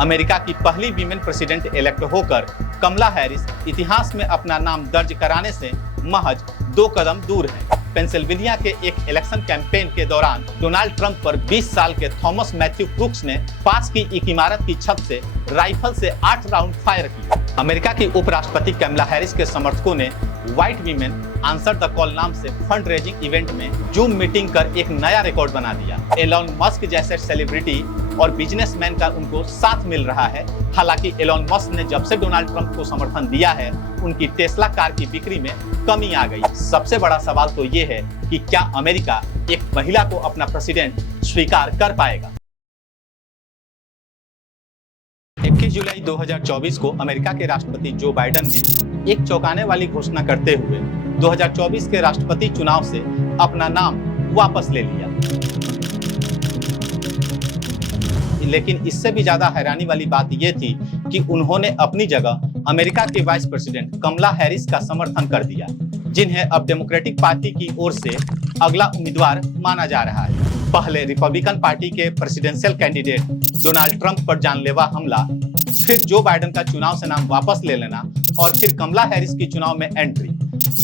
America की पहली women president elect होकर कमला हैरिस इतिहास में अपना नाम दर्ज कराने से महज 2 कदम दूर हैं। पेंसिल्वेनिया के एक इलेक्शन कैंपेन के दौरान डोनाल्ड ट्रंप पर 20 साल के थॉमस मैथ्यू क्रूक्स ने पास की एक इमारत की छत से राइफल से 8 राउंड फायर किए। अमेरिका की उपराष्ट्रपति कमला हैरिस के समर्थकों ने white women answer the call नाम से फंड रेजिंग इवेंट में जूम मीटिंग कर एक नया रिकॉर्ड बना दिया। एलोन मस्क जैसे सेलिब्रिटी और बिजनेसमैन का उनको साथ मिल रहा है। हालांकि एलोन मस्क ने जब से डोनाल्ड ट्रंप को समर्थन दिया है, उनकी टेस्ला कार की बिक्री में कमी आ गई। सबसे बड़ा सवाल तो ये है कि क्या अमेरिका एक महिला को अपना प्रेसिडेंट स्वीकार कर पाएगा। 21 जुलाई 2024 को अमेरिका के राष्ट्रपति जो बाइडेन ने एक चौंकाने वाली घोषणा करते हुए 2024 के राष्ट्रपति चुनाव से अपना नाम वापस ले लिया। लेकिन इससे भी ज्यादा हैरानी वाली बात यह थी कि उन्होंने अपनी जगह अमेरिका के वाइस प्रेसिडेंट कमला हैरिस का समर्थन कर दिया, जिन्हें अब डेमोक्रेटिक पार्टी की ओर से अगला उम्मीदवार माना जा रहा है। पहले रिपब्लिकन पार्टी के प्रेसिडेंशियल कैंडिडेट डोनाल्ड ट्रंप पर जानलेवा हमला, फिर जो बाइडेन का चुनाव से नाम वापस ले लेना और फिर कमला हैरिस की चुनाव में एंट्री।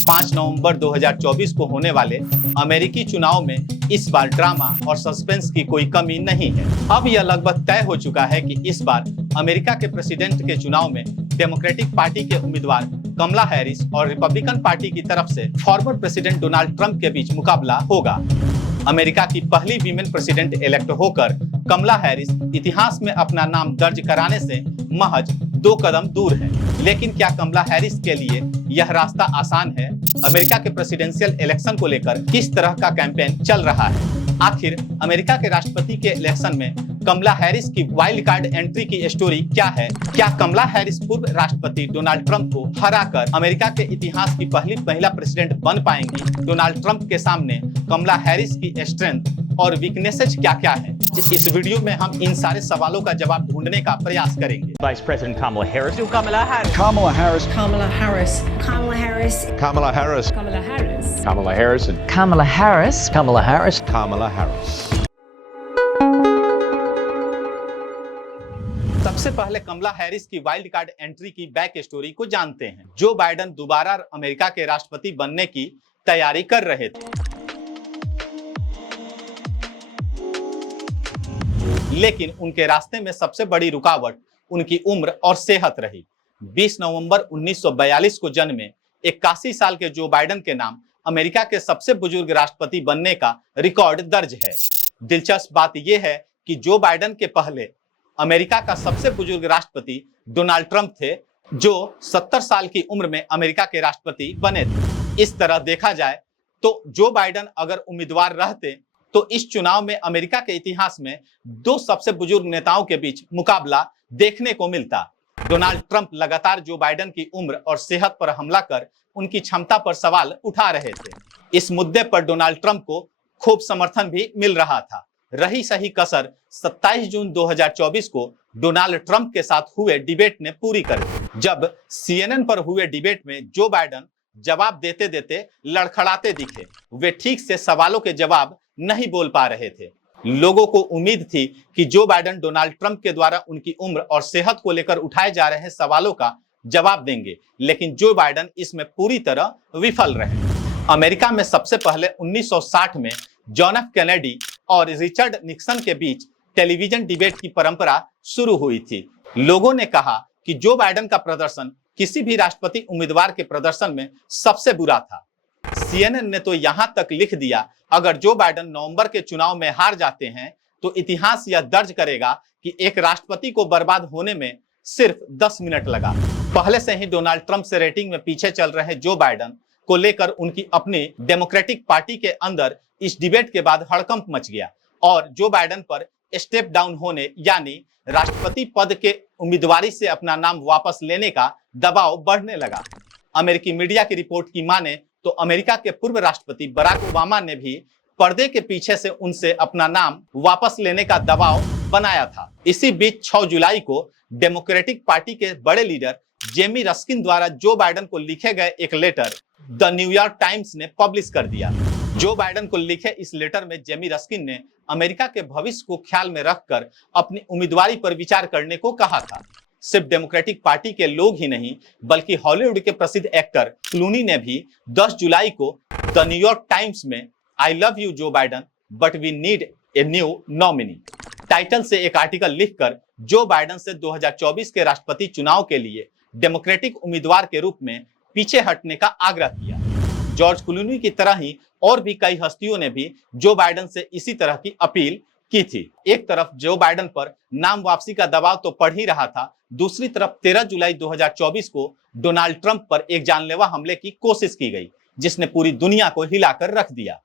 5 नवंबर 2024 को होने वाले अमेरिकी चुनाव में इस बार ड्रामा और सस्पेंस की कोई कमी नहीं है। अब यह लगभग तय हो चुका है कि इस बार अमेरिका के प्रेसिडेंट के चुनाव में डेमोक्रेटिक पार्टी के उम्मीदवार कमला हैरिस और रिपब्लिकन पार्टी की तरफ से फॉर्मर प्रेसिडेंट डोनाल्ड ट्रंप के बीच मुकाबला होगा। अमेरिका की पहली वीमेन प्रेसिडेंट इलेक्ट होकर कमला हैरिस इतिहास में अपना नाम दर्ज कराने से महज 2 कदम दूर है। लेकिन क्या कमला हैरिस के लिए यह रास्ता आसान है? अमेरिका के प्रेसिडेंशियल इलेक्शन को लेकर किस तरह का कैंपेन चल रहा है? आखिर अमेरिका के राष्ट्रपति के इलेक्शन में कमला हैरिस की वाइल्ड कार्ड एंट्री की स्टोरी क्या है? क्या कमला हैरिस पूर्व राष्ट्रपति डोनाल्ड ट्रंप को हराकर अमेरिका के इतिहास की पहली महिला प्रेसिडेंट बन पाएंगी? डोनाल्ड ट्रंप के सामने कमला हैरिस की स्ट्रेंथ और वीकनेसेस क्या-क्या है? इस वीडियो में हम इन सारे सवालों का जवाब ढूंढने का प्रयास करेंगे। Vice President Kamala Harris. Kamala Harris. Kamala Harris. Kamala Harris. Kamala Harris. Kamala Harris. Kamala Harris. Kamala Harris. Kamala Harris. Kamala Harris. Kamala Harris. सबसे पहले कमला हैरिस की वाइल्ड कार्ड एंट्री की बैक स्टोरी को जानते हैं। जो बाइडेन दोबारा America के राष्ट्रपति बनने की तैयारी कर रहे थे, लेकिन उनके रास्ते में सबसे बड़ी रुकावट उनकी उम्र और सेहत रही। 20 नवंबर 1942 को जन्मे 81 साल के जो बाइडेन के नाम अमेरिका के सबसे बुजुर्ग राष्ट्रपति बनने का रिकॉर्ड दर्ज है। दिलचस्प बात यह है कि जो बाइडेन के पहले अमेरिका का सबसे बुजुर्ग राष्ट्रपति डोनाल्ड ट्रंप थे, जो 70 साल की उम्र में अमेरिका के राष्ट्रपति बने थे। इस तरह देखा जाए तो जो बाइडेन अगर उम्मीदवार रहते तो इस चुनाव में अमेरिका के इतिहास में 2 सबसे बुजुर्ग नेताओं के बीच मुकाबला देखने को मिलता। डोनाल्ड ट्रंप लगातार जो बाइडेन की उम्र और सेहत पर हमला कर उनकी क्षमता पर सवाल उठा रहे थे। इस मुद्दे पर डोनाल्ड ट्रंप को खूब समर्थन भी मिल रहा था। रही सही कसर 27 जून 2024 को डोनाल्ड ट्रंप के साथ हुए डिबेट ने पूरी कर दी। जब CNN पर हुए डिबेट में जो बाइडेन जवाब देते देते लड़खड़ाते दिखे। वे ठीक से सवालों के जवाब नहीं बोल पा रहे थे। लोगों को उम्मीद थी कि जो बाइडेन डोनाल्ड ट्रंप के द्वारा उनकी उम्र और सेहत को लेकर उठाए जा रहे सवालों का जवाब देंगे, लेकिन जो बाइडेन इसमें पूरी तरह विफल रहे। अमेरिका में सबसे पहले 1960 में जॉन एफ कैनेडी और रिचर्ड निक्सन के बीच टेलीविजन डिबेट की परंपरा शुरू हुई थी। लोगों ने कहा कि जो बाइडेन का प्रदर्शन किसी भी राष्ट्रपति उम्मीदवार के प्रदर्शन में सबसे बुरा था। CNN ने तो यहां तक लिख दिया, अगर जो बाइडेन नवंबर के चुनाव में हार जाते हैं तो इतिहास यह दर्ज करेगा कि एक राष्ट्रपति को बर्बाद होने में सिर्फ 10 मिनट लगा। पहले से ही डोनाल्ड ट्रंप से रेटिंग में पीछे चल रहे जो बाइडेन को लेकर उनकी अपनी डेमोक्रेटिक पार्टी के अंदर इस डिबेट के बाद हड़कंप मच गया और जो बाइडेन पर स्टेप डाउन होने यानी राष्ट्रपति पद के उम्मीदवारी से अपना नाम वापस लेने का दबाव बढ़ने लगा। अमेरिकी मीडिया की रिपोर्ट की माने तो अमेरिका के पूर्व राष्ट्रपति बराक ओबामा ने भी पर्दे के पीछे से उनसे अपना नाम वापस लेने का दबाव बनाया था। इसी बीच 6 जुलाई को डेमोक्रेटिक पार्टी के बड़े लीडर जेमी रस्किन द्वारा जो बाइडेन को लिखे गए एक लेटर द न्यूयॉर्क टाइम्स ने पब्लिश कर दिया। जो बाइडेन को लिखे इस लेटर में जेमी रस्किन ने अमेरिका के भविष्य को ख्याल में रखकर अपनी उम्मीदवारी पर विचार करने को कहा था। सिर्फ डेमोक्रेटिक पार्टी के लोग ही नहीं बल्कि हॉलीवुड के प्रसिद्ध एक्टर क्लूनी ने भी 10 जुलाई को द न्यूयॉर्क टाइम्स में I love you Joe Biden but we need a new nominee title से एक आर्टिकल लिखकर जो बाइडेन से 2024 के राष्ट्रपति चुनाव के लिए डेमोक्रेटिक उम्मीदवार के रूप में पीछे हटने का आग्रह किया। जॉर्ज क्लूनी की तरह ही और भी कई हस्तियों ने भी जो बाइडेन से इसी तरह की अपील की थी। एक तरफ जो बाइडेन पर नाम वापसी का दबाव तो पड़ ही रहा था, दूसरी तरफ 13 जुलाई 2024 को डोनाल्ड ट्रंप पर एक जानलेवा हमले की कोशिश की गई जिसने पूरी दुनिया को हिलाकर रख दिया।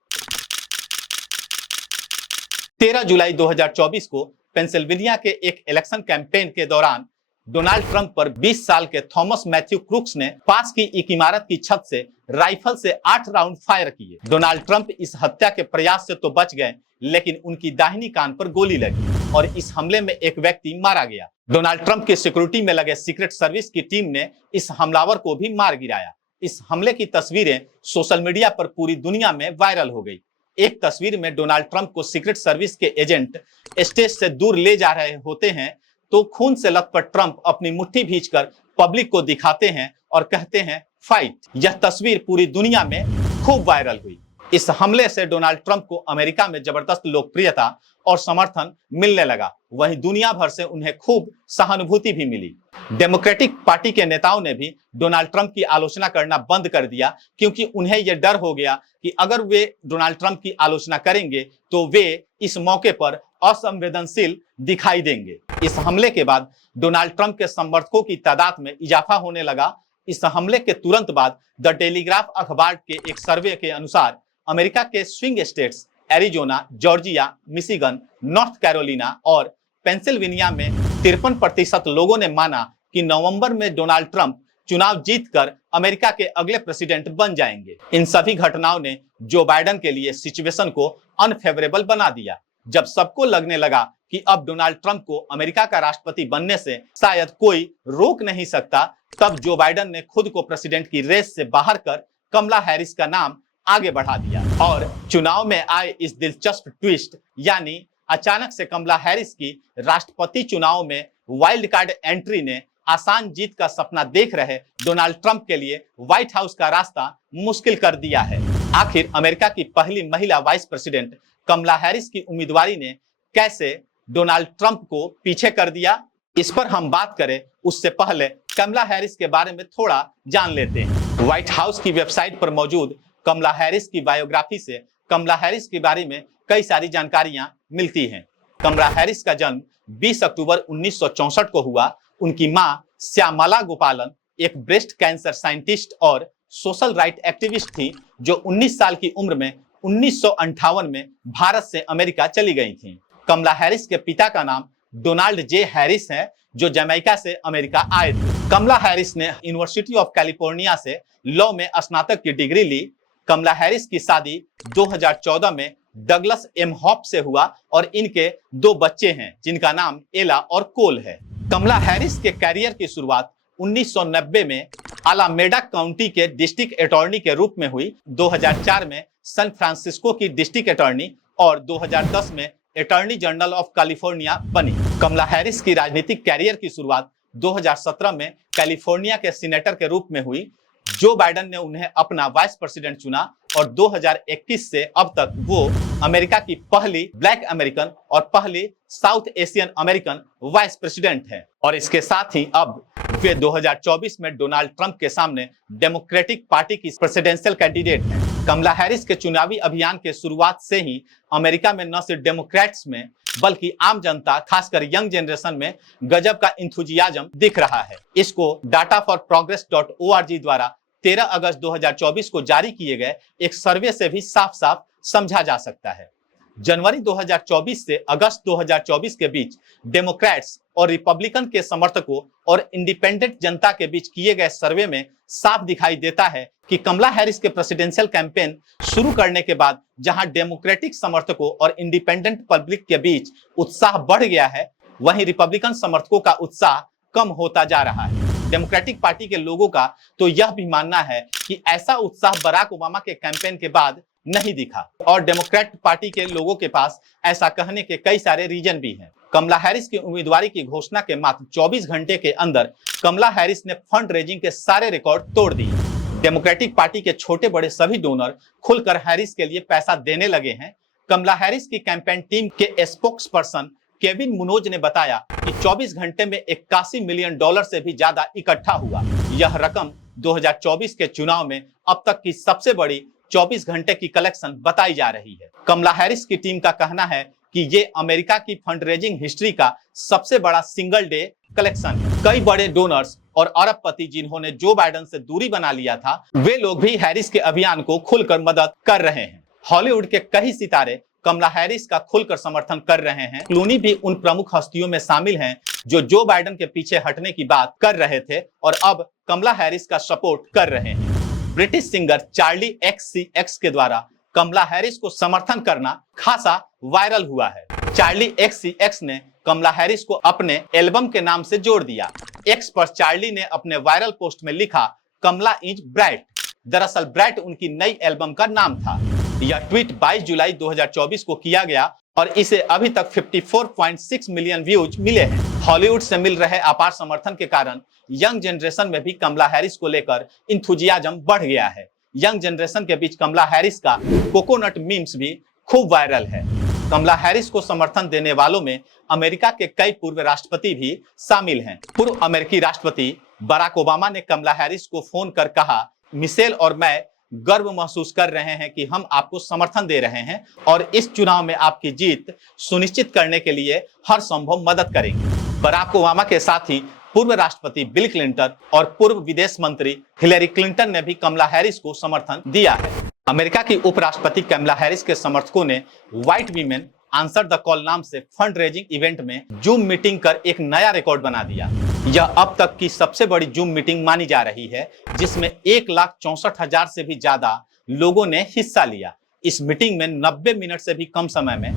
13 जुलाई 2024 को पेंसिल्वेनिया के एक इलेक्शन कैंपेन के दौरान डोनाल्ड ट्रंप पर 20 साल के थॉमस मैथ्यू क्रूक्स ने पास की एक इमारत की छत से राइफल से 8 राउंड फायर किए। डोनाल्ड ट्रंप इस हत्या के प्रयास से तो बच गए लेकिन उनकी दाहिनी कान पर गोली लगी और इस हमले में एक व्यक्ति मारा गया। डोनाल्ड ट्रंप की सिक्योरिटी में लगे सीक्रेट सर्विस की टीम ने इस हमलावर को भी मार गिराया। इस हमले की तस्वीरें सोशल मीडिया पर पूरी दुनिया में वायरल हो गई। एक तस्वीर में डोनाल्ड ट्रंप को सीक्रेट सर्विस के एजेंट स्टेज से दूर ले जा रहे होते हैं तो खून से लथपथ ट्रंप अपनी मुट्ठी भींचकर पब्लिक को दिखाते हैं और कहते हैं फाइट। यह तस्वीर पूरी दुनिया में खूब वायरल हुई। इस हमले से डोनाल्ड ट्रंप को अमेरिका में जबरदस्त लोकप्रियता और समर्थन मिलने लगा, वहीं दुनिया भर से उन्हें खूब सहानुभूति भी मिली। डेमोक्रेटिक पार्टी के नेताओं ने भी डोनाल्ड ट्रंप की आलोचना करना बंद कर दिया क्योंकि उन्हें यह डर हो गया कि अगर वे डोनाल्ड ट्रंप की आलोचना करेंगे तो वे इस मौके पर असंवेदनशील दिखाई देंगे। इस हमले के बाद डोनाल्ड ट्रंप के समर्थकों की तादाद में इजाफा होने लगा। इस हमले के तुरंत बाद द टेलीग्राफ अखबार के एक सर्वे के अनुसार अमेरिका के swing states Arizona, Georgia, Michigan, north Carolina और पेंसिल्वेनिया में 53% लोगों ने माना कि नवंबर में डोनाल्ड ट्रंप चुनाव जीतकर अमेरिका के अगले प्रेसिडेंट बन जाएंगे। इन सभी घटनाओं ने जो बाइडेन के लिए सिचुएशन को अनफेवरेबल बना दिया। जब सबको लगने लगा कि अब डोनाल्ड ट्रंप को अमेरिका का राष्ट्रपति बनने से शायद कोई रोक नहीं सकता, तब जो बाइडेन ने खुद को प्रेसिडेंट की रेस से बाहर कर कमला हैरिस का नाम आगे बढ़ा दिया। और चुनाव में आए इस दिलचस्प ट्विस्ट यानी अचानक से कमला हैरिस की राष्ट्रपति चुनाव में वाइल्ड कार्ड एंट्री ने आसान जीत का सपना देख रहे डोनाल्ड ट्रंप के लिए व्हाइट हाउस का रास्ता मुश्किल कर दिया है। आखिर अमेरिका की पहली महिला वाइस प्रेसिडेंट कमला हैरिस की उम्मीदवारी ने कैसे डोनाल्ड ट्रंप को पीछे कर दिया, इस पर हम बात करें उससे पहले कमला हैरिस के बारे में थोड़ा जान लेते हैं। व्हाइट हाउस की वेबसाइट पर मौजूद कमला हैरिस की बायोग्राफी से कमला हैरिस के बारे में कई सारी जानकारियां मिलती हैं। कमला हैरिस का जन्म 20 अक्टूबर 1964 को हुआ। उनकी मां श्यामला गोपालन एक ब्रेस्ट कैंसर साइंटिस्ट और सोशल राइट एक्टिविस्ट थी जो 19 साल की उम्र में 1958 में भारत से अमेरिका चली गई थी। कमला हैरिस के पिता का नाम डोनाल्ड जे हैरिस है जो जमैका से अमेरिका आए थे। कमला हैरिस ने यूनिवर्सिटी ऑफ कैलिफोर्निया से लॉ में स्नातक की डिग्री ली। कमला हैरिस की शादी 2014 में डगलस एम हॉप से हुआ और इनके 2 बच्चे हैं जिनका नाम एला और कोल है। कमला हैरिस के कैरियर की शुरुआत 1990 में अलामेडा काउंटी के डिस्ट्रिक्ट अटॉर्नी के रूप में हुई। 2004 में सैन फ्रांसिस्को की डिस्ट्रिक्ट अटॉर्नी और 2010 में अटॉर्नी जनरल ऑफ कैलिफोर्निया बनी। कमला हैरिस की राजनीतिक कैरियर की शुरुआत 2017 में कैलिफोर्निया के सीनेटर के रूप में हुई। जो बाइडेन ने उन्हें अपना वाइस प्रेसिडेंट चुना और 2021 से अब तक वो अमेरिका की पहली ब्लैक अमेरिकन और पहली south Asian American vice president है। और इसके साथ ही अब वे 2024 में डोनाल्ड ट्रंप के सामने डेमोक्रेटिक पार्टी की प्रेसिडेंशियल कैंडिडेट हैं। कमला हैरिस के चुनावी अभियान के शुरुआत से ही अमेरिका में न सिर्फ डेमोक्रेट्स में बल्कि आम जनता खासकर यंग जनरेशन में गजब का इंथुजियाज्म दिख रहा है। इसको dataforprogress.org द्वारा 13 अगस्त 2024 को जारी किए गए एक सर्वे से भी साफ साफ समझा जा सकता है। जनवरी 2024 से अगस्त 2024 के बीच डेमोक्रेट्स और रिपब्लिकन के समर्थकों और इंडिपेंडेंट जनता के बीच किए गए सर्वे में साफ दिखाई देता है कि कमला हैरिस के प्रेसिडेंशियल कैंपेन शुरू करने के बाद जहां डेमोक्रेटिक समर्थकों और इंडिपेंडेंट पब्लिक के बीच उत्साह बढ़ गया है, वहीं रिपब्लिकन समर्थकों का उत्साह कम होता जा रहा है। डेमोक्रेटिक पार्टी के लोगों का तो यह भी मानना है कि ऐसा उत्साह बराक ओबामा के कैंपेन के बाद नहीं दिखा। और डेमोक्रेट पार्टी के लोगों के पास ऐसा कहने के कई सारे रीजन भी हैं। कमला हैरिस की उम्मीदवारी की घोषणा के मात्र 24 घंटे के अंदर कमला हैरिस ने फंड रेजिंग के सारे रिकॉर्ड तोड़ दिए। डेमोक्रेटिक पार्टी के छोटे बड़े सभी डोनर खुलकर हैरिस के लिए पैसा देने लगे हैं। कमला हैरिस की कैंपेन टीम के स्पोक्स पर्सन केविन मुनोज ने बताया कि 24 घंटे में $81 मिलियन से भी ज्यादा इकट्ठा हुआ। यह रकम 2024 के चुनाव में अब तक की सबसे बड़ी 24 घंटे की कलेक्शन बताई जा रही है। कमला हैरिस की टीम का कहना है कि ये अमेरिका की फंड रेजिंग हिस्ट्री का सबसे बड़ा सिंगल डे कलेक्शन है। कई बड़े डोनर्स और अरबपति जिन्होंने जो बाइडेन से दूरी बना लिया था, वे लोग भी हैरिस के अभियान को खुलकर मदद कर रहे हैं। हॉलीवुड के कई सितारे कमला हैरिस का खुलकर समर्थन कर रहे हैं। क्लूनी भी उन प्रमुख हस्तियों में शामिल हैं जो बाइडेन के पीछे हटने की बात कर रहे थे और अब कमला हैरिस का सपोर्ट कर रहे हैं। ब्रिटिश सिंगर चार्ली XCX के द्वारा कमला हैरिस को समर्थन करना खासा वायरल हुआ है। चार्ली XCX ने कमला हैरिस को अपने एल्बम के नाम से जोड़ दिया। एक्स पर चार्ली ने अपने वायरल पोस्ट में लिखा, कमला इज ब्राइट। दरअसल ब्राइट उनकी नई एल्बम का नाम था। यह ट्वीट 22 जुलाई 2024 को किया गया और इसे अभी तक 54.6 मिलियन व्यूज मिले हैं। हॉलीवुड से मिल रहे अपार समर्थन के कारण यंग जनरेशन में भी कमला हैरिस को लेकर इंथुजियाज्म बढ़ गया है। यंग जनरेशन के बीच कमला हैरिस का कोकोनट मीम्स भी खूब वायरल है। कमला हैरिस को समर्थन देने वालों में अमेरिका के कई पूर्व राष्ट्रपति भी शामिल हैं। पूर्व अमेरिकी राष्ट्रपति बराक ओबामा ने कमला हैरिस को फोन कर कहा, मिशेल और मैं गर्व महसूस कर रहे हैं कि हम आपको समर्थन दे रहे हैं और इस चुनाव में आपकी जीत सुनिश्चित करने के लिए हर संभव मदद करेंगे। बराक ओबामा के साथ ही पूर्व राष्ट्रपति बिल क्लिंटन और पूर्व विदेश मंत्री हिलेरी क्लिंटन ने भी कमला हैरिस को समर्थन दिया है। अमेरिका की उपराष्ट्रपति कमला हैरिस के समर्थकों ने white women answer the call नाम से फंड रेजिंग इवेंट में जूम मीटिंग कर एक नया रिकॉर्ड बना दिया। यह अब तक की सबसे बड़ी जूम मीटिंग मानी जा रही है, जिसमें 1,64,000 से भी ज्यादा लोगों ने हिस्सा लिया। इस मीटिंग में 90 मिनट से भी कम समय में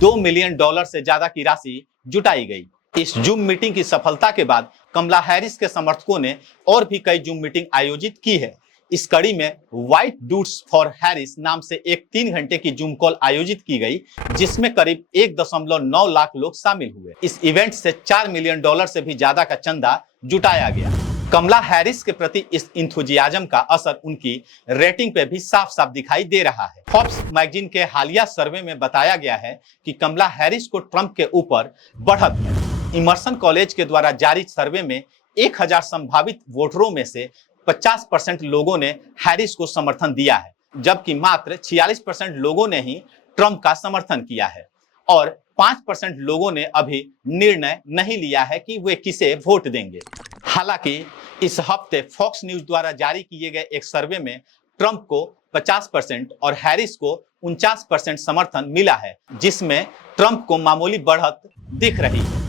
$2 मिलियन से ज्यादा की राशि जुटाई गई। इस जूम मीटिंग की सफलता के बाद कमला हैरिस के समर्थकों ने और भी कई जूम मीटिंग आयोजित की है। इस कड़ी में व्हाइट डूड्स फॉर हैरिस नाम से एक 3 घंटे की जूम कॉल आयोजित की गई, जिसमें करीब 1.9 लाख लोग शामिल हुए। इस इवेंट से $4 मिलियन से भी ज्यादा का चंदा जुटाया गया। कमला हैरिस के प्रति इस इंथुजियाज्म का असर उनकी रेटिंग पे भी साफ साफ दिखाई दे रहा है। फोर्ब्स मैगजीन के हालिया सर्वे में बताया गया है कि कमला हैरिस को ट्रंप के ऊपर बढ़त है। इमर्सन कॉलेज के द्वारा जारी सर्वे में 1000 संभावित वोटरों में से 50% लोगों ने हैरिस को समर्थन दिया है, जबकि मात्र 46% लोगों ने ही ट्रंप का समर्थन किया है और 5% लोगों ने अभी निर्णय नहीं लिया है कि वे किसे वोट देंगे। हालांकि इस हफ्ते फॉक्स न्यूज द्वारा जारी किए गए एक सर्वे में ट्रंप को 50% और हैरिस को 49% समर्थन मिला है, जिसमें ट्रंप को मामूली बढ़त दिख रही है।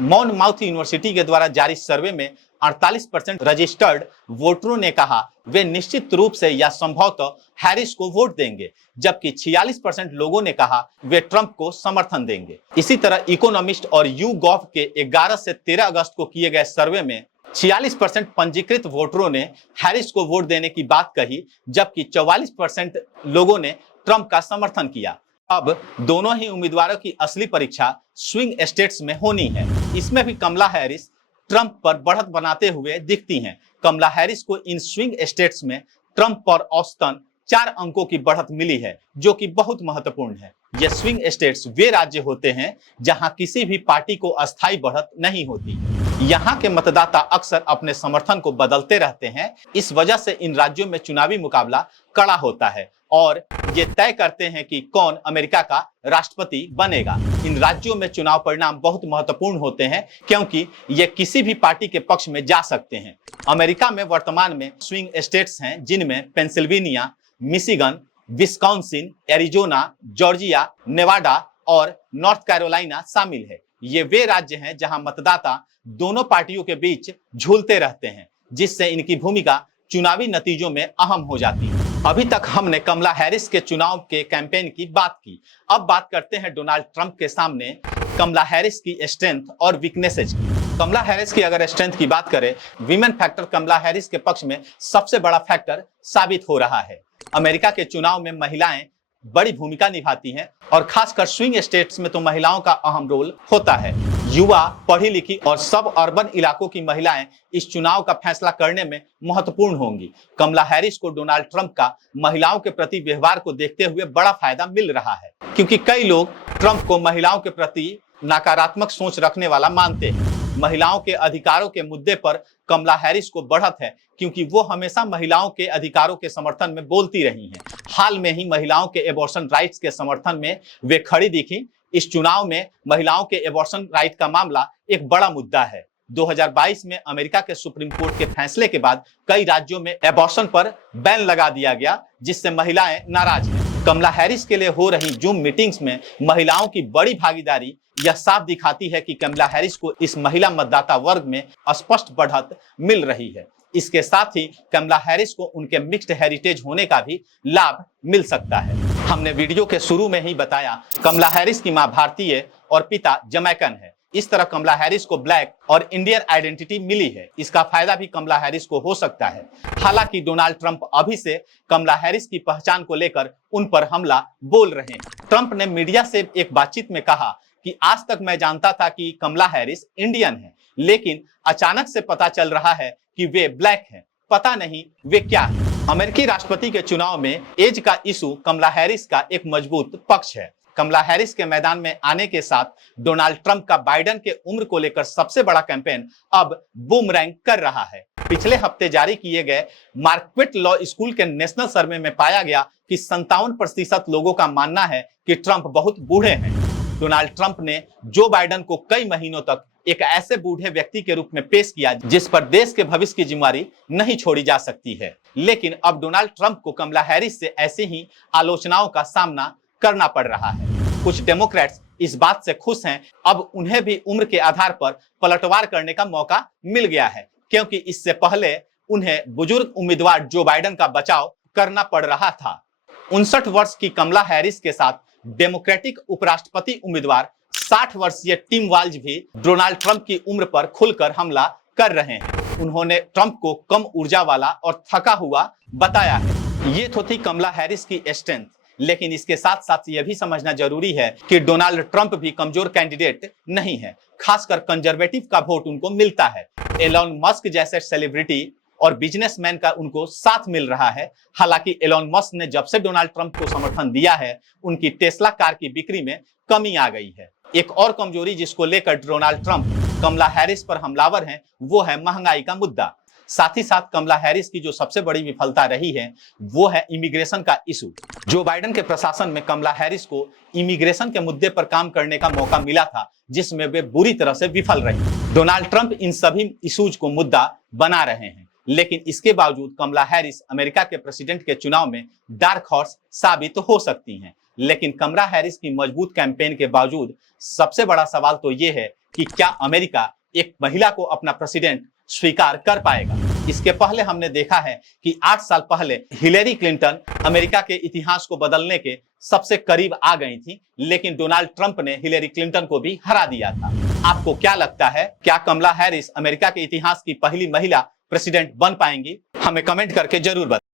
मॉनमाउथ यूनिवर्सिटी के द्वारा जारी सर्वे में 48% रजिस्टर्ड वोटरों ने कहा वे निश्चित रूप से या संभवतः हैरिस को वोट देंगे, जबकि 46% लोगों ने कहा वे ट्रंप को समर्थन देंगे। इसी तरह इकोनॉमिस्ट और YouGov के 11 से 13 अगस्त को किए गए सर्वे में 46% पंजीकृत वोटरों ने हैरिस को वोट देने की बात कही, जबकि 44% लोगों ने ट्रंप का समर्थन किया। अब दोनों ही उम्मीदवारों की असली परीक्षा स्विंग स्टेट्स में होनी है। इसमें भी कमला हैरिस ट्रंप पर बढ़त बनाते हुए दिखती हैं। कमला हैरिस को इन स्विंग स्टेट्स में ट्रंप पर औसतन 4 अंकों की बढ़त मिली है, जो कि बहुत महत्वपूर्ण है। ये स्विंग स्टेट्स वे राज्य होते हैं जहां किसी भी पार्टी को अस्थायी बढ़त नहीं होती। यहाँ के मतदाता अक्सर अपने समर्थन को बदलते रहते हैं। इस वजह से इन राज्यों में चुनावी मुकाबला कड़ा होता है और ये तय करते हैं कि कौन अमेरिका का राष्ट्रपति बनेगा। इन राज्यों में चुनाव परिणाम बहुत महत्वपूर्ण होते हैं, क्योंकि ये किसी भी पार्टी के पक्ष में जा सकते हैं। अमेरिका में वर्तमान में स्विंग स्टेट्स हैं, जिनमें Pennsylvania, Michigan, Wisconsin, Arizona, Georgia, Nevada और नॉर्थ कैरोलिना शामिल है। ये वे राज्य हैं जहां मतदाता दोनों पार्टियों के बीच झूलते रहते हैं, जिससे इनकी भूमिका चुनावी नतीजों में अहम हो जाती है। अभी तक हमने कमला हैरिस के चुनाव के कैंपेन की बात की। अब बात करते हैं डोनाल्ड ट्रंप के सामने कमला हैरिस की स्ट्रेंथ और वीकनेसेज की। कमला हैरिस की अगर स्ट्रेंथ की बात करें, वीमेन फैक्टर कमला हैरिस के पक्ष में सबसे बड़ा फैक्टर साबित हो रहा है। अमेरिका के चुनाव में महिलाएं बड़ी भूमिका निभाती हैं और खासकर स्विंग स्टेट्स में तो महिलाओं का अहम रोल होता है। युवा, पढ़ी लिखी और सब अर्बन इलाकों की महिलाएं इस चुनाव का फैसला करने में महत्वपूर्ण होंगी। कमला हैरिस को डोनाल्ड ट्रंप का महिलाओं के प्रति व्यवहार को देखते हुए बड़ा फायदा मिल रहा है, क्योंकि कई लोग ट्रंप को महिलाओं के प्रति नकारात्मक सोच रखने वाला मानते हैं। महिलाओं के अधिकारों के मुद्दे पर कमला हैरिस को बढ़त है, क्योंकि वो हमेशा महिलाओं के अधिकारों के समर्थन में बोलती रही हैं। हाल में ही महिलाओं के एबॉर्शन राइट्स के समर्थन में वे खड़ी दिखी। इस चुनाव में महिलाओं के एबॉर्शन राइट का मामला एक बड़ा मुद्दा है। 2022 में अमेरिका के सुप्रीम कोर्ट के फैसले के बाद कई राज्यों में एबॉर्शन पर बैन लगा दिया गया, जिससे महिलाएं नाराज हैं। कमला हैरिस के लिए हो रही जूम मीटिंग्स में महिलाओं की बड़ी भागीदारी यह साफ दिखाती है कि कमला हैरिस को इस महिला मतदाता वर्ग में स्पष्ट बढ़त मिल रही है। इसके साथ ही कमला हैरिस को उनके मिक्स्ड हेरिटेज होने का भी लाभ मिल सकता है। हमने वीडियो के शुरू में ही बताया, कमला हैरिस की मां भारतीय और पिता जमैकन है। इस तरह कमला हैरिस को ब्लैक और इंडियन आइडेंटिटी मिली है। इसका फायदा भी कमला हैरिस को हो सकता है। हालांकि डोनाल्ड ट्रंप अभी से कमला हैरिस की पहचान को लेकर उन पर हमला बोल रहे हैं। ट्रंप ने मीडिया से एक बातचीत में कहा कि आज तक मैं जानता था कि कमला हैरिस इंडियन है, लेकिन अचानक से पता चल रहा है कि वे ब्लैक हैं। पता नहीं वे क्या है। अमेरिकी राष्ट्रपति के चुनाव में एज का इशू कमला हैरिस का एक मजबूत पक्ष है। कमला हैरिस के मैदान में आने के साथ डोनाल्ड ट्रंप का बाइडेन के उम्र को लेकर सबसे बड़ा कैंपेन अब बूमरैंग कर रहा है। पिछले हफ्ते जारी किए गए मार्क्वेट लॉ स्कूल के नेशनल सर्वे में पाया गया कि 57% लोगों का मानना है कि ट्रंप बहुत बूढ़े हैं। डोनाल्ड ट्रंप ने जो बाइडेन को कई महीनों तक एक ऐसे बूढ़े व्यक्ति के रूप में पेश किया जिस पर देश के भविष्य की जिम्मेदारी नहीं छोड़ी जा सकती है। लेकिन अब डोनाल्ड ट्रंप को कमला हैरिस से ऐसे ही आलोचनाओं का सामना करना पड़ रहा है। कुछ डेमोक्रेट्स इस बात से खुश हैं, अब उन्हें भी उम्र के आधार पर पलटवार करने का मौका मिल गया है, क्योंकि इससे पहले उन्हें बुजुर्ग उम्मीदवार जो बाइडेन का बचाव करना पड़ रहा था। 59 वर्ष की कमला हैरिस के साथ डेमोक्रेटिक उपराष्ट्रपति उम्मीदवार 60 वर्षीय टिम वाल्ज भी डोनाल्ड ट्रंप की उम्र पर खुलकर हमला कर रहे हैं। उन्होंने ट्रंप को कम ऊर्जा वाला और थका हुआ बताया है। ये तो थी कमला हैरिस की स्ट्रेंथ, लेकिन इसके साथ साथ यह भी समझना जरूरी है कि डोनाल्ड ट्रंप भी कमजोर कैंडिडेट नहीं है। खासकर कंजर्वेटिव का वोट उनको मिलता है। एलोन मस्क जैसे सेलिब्रिटी और बिजनेसमैन का उनको साथ मिल रहा है। हालांकि एलोन मस्क ने जब से डोनाल्ड ट्रंप को समर्थन दिया है, उनकी टेस्ला कार की बिक्री में कमी आ गई है। एक और कमजोरी जिसको लेकर डोनाल्ड ट्रंप कमला हैरिस पर हमलावर हैं, वो है महंगाई का मुद्दा। साथ ही साथ कमला हैरिस की जो सबसे बड़ी विफलता रही है वो है इमिग्रेशन का इशू। जो बाइडेन के प्रशासन में कमला हैरिस को इमिग्रेशन के मुद्दे पर काम करने का मौका मिला था, जिसमें वे बुरी तरह से विफल रही। डोनाल्ड ट्रंप इन सभी इशूज को मुद्दा बना रहे हैं, लेकिन इसके बावजूद कमला हैरिस अमेरिका के प्रेसिडेंट के चुनाव में डार्क हॉर्स साबित हो सकती हैं। लेकिन कमला हैरिस की मजबूत कैंपेन के बावजूद सबसे बड़ा सवाल तो ये है कि क्या अमेरिका एक महिला को अपना प्रेसिडेंट स्वीकार कर पाएगा। इसके पहले हमने देखा है कि 8 साल पहले हिलेरी क्लिंटन अमेरिका के इतिहास को बदलने के सबसे करीब आ गई थी, लेकिन डोनाल्ड ट्रंप ने हिलेरी क्लिंटन को भी हरा दिया था। आपको क्या लगता है, क्या कमला हैरिस अमेरिका के इतिहास की पहली महिला प्रेसिडेंट बन पाएंगी? हमें कमेंट करके जरूर बताएं।